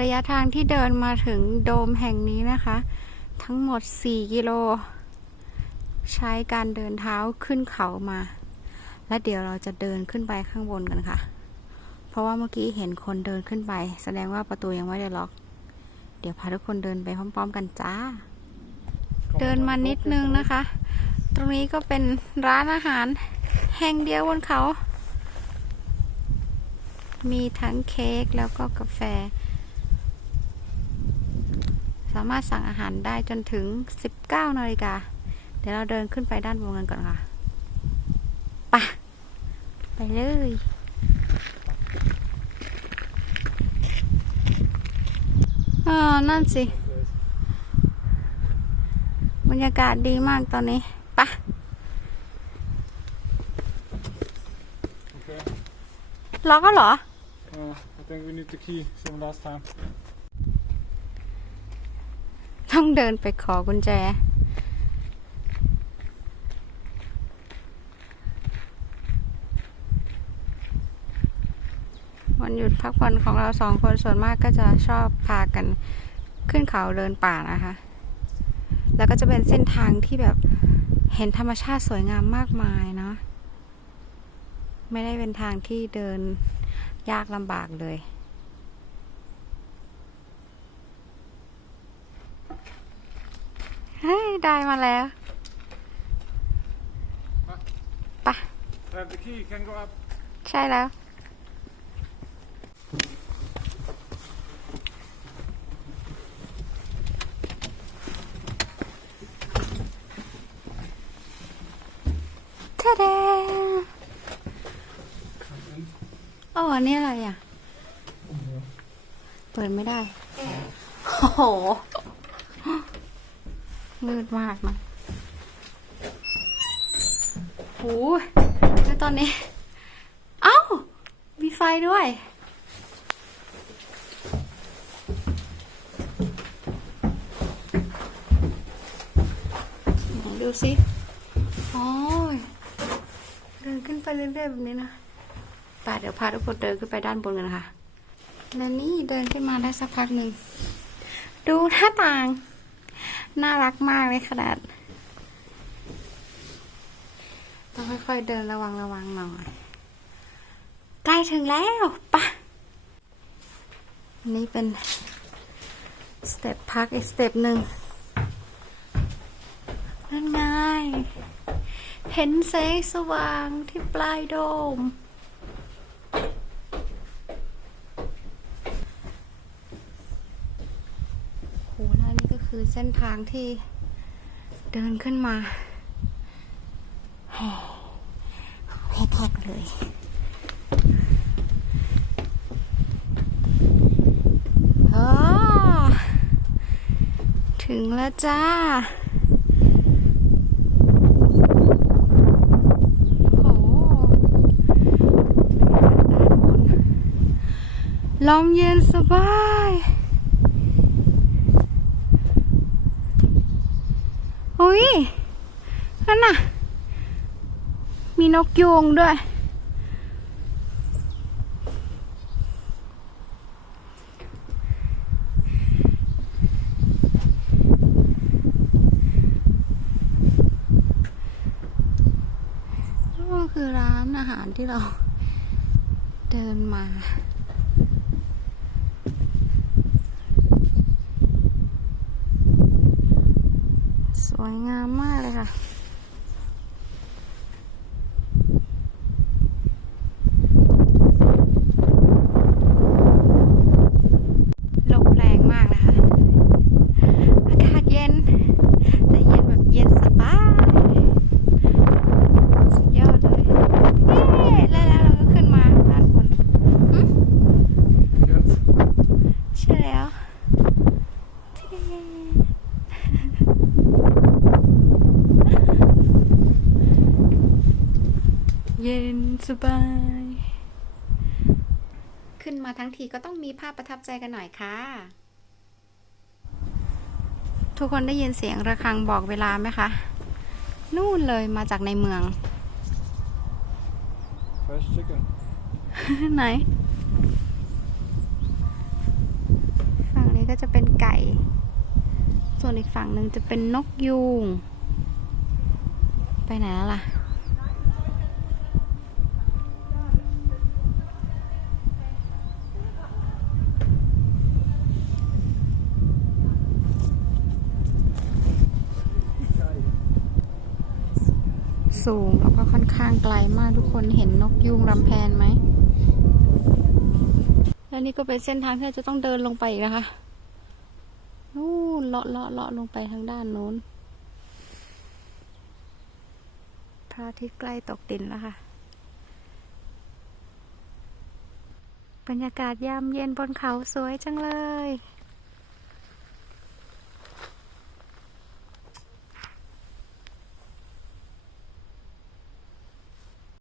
ระยะทางที่เดินมาถึงโดมแห่งนี้นะคะ ทั้งหมด 4 กิโล ใช้การเดินเท้าขึ้นเขามา และเดี๋ยวเราจะเดินขึ้นไปข้างบนกันค่ะ เพราะว่าเมื่อกี้เห็นคนเดินขึ้นไป แสดงว่าประตูยังไม่ได้ล็อก เดี๋ยวพาทุกคนเดินไปพร้อม ๆ กันจ้า เดินมานิดนึงนะคะ ตรงนี้ก็เป็นร้านอาหารแห่งเดียวบนเขา มีทั้งเค้กแล้วก็กาแฟ สามารถสั่งอาหารได้จนถึง 19นาฬิกาเดี๋ยวเราเดินขึ้นไปด้านบนกันก่อนค่ะไปะไปเลยอ๋อนั่นสิ บรรยากาศดีมากตอนนี้ไปะ Okay. ล็อกก็เหรอ Uh, I think we need the key from last time. ต้องเดินไปขอกุญแจ วันหยุดพักผ่อนของเราสองคนส่วนมากก็จะชอบพากันขึ้นเขาเดินป่านะคะ แล้วก็จะเป็นเส้นทางที่แบบเห็นธรรมชาติสวยงามมากมายเนาะ ไม่ได้เป็นทางที่เดินยากลำบากเลย เฮ้ย ได้มาแล้ว I have the key, can go up. ใช่แล้ว ทะเดโอ้อันนี้อะไรอะ เปิดไม่ได้ โอ้โห มืดมากนะโหแล้วตอนนี้ เอ้า มีไฟด้วยไหนดูสิโอ้ยเดินขึ้นไปเรื่อยๆแบบนี้นะป่าเดี๋ยวพาทุกคนเดินขึ้นไปด้านบนกันค่ะ และนี่เดินขึ้นมาได้สักพักหนึ่ง ดูหน้าต่าง น่ารักมากเลยขนาด ต้องค่อยๆเดินระวังระวังหน่อยใกล้ถึงแล้วปะอันนี้เป็นสเต็ปพักอีกสเต็ปหนึ่งนั่นไงเห็นแสงสว่างที่ปลายโดม โหแล้วนี่ก็ คือเส้นทางที่เดินขึ้นมาแท็กๆเลยอ๋อถึงแล้วจ้าโอ้โหลมเย็นสบาย อุ้ยนั่นน่ะ มี นกยูงด้วยก็คือร้านอาหารที่เราเดินมาสวยงามมากเลยค่ะ ลมแรงมากนะคะ อากาศเย็น แต่เย็นแบบเย็นสบาย สุดยอดเลย เย้แล้วแล้วเราก็ขึ้นมาด้านบน Yes. ใช่แล้วเท่ เย็นสบาย ขึ้นมาทั้งทีก็ต้องมีภาพประทับใจกันหน่อยค่ะ ทุกคนได้ยินเสียงระฆังบอกเวลาไหมคะ นู่นเลยมาจากในเมือง Fresh chicken. ไหนก็จะเป็นไก่ ส่วนอีกฝั่งหนึ่งจะเป็นนกยูง ไปไหนแล้วล่ะ สูงแล้วก็ค่อนข้างไกลมากทุกคนเห็นนกยูงรำแพนไหม แล้วนี่ก็เป็นเส้นทางที่เราจะต้องเดินลงไปอีกนะคะ นู่นเลาะเลาะเลาะลงไปทางด้านโน้น พระอาทิตย์ใกล้ตกดินแล้วค่ะ บรรยากาศยามเย็นบนเขาสวยจังเลย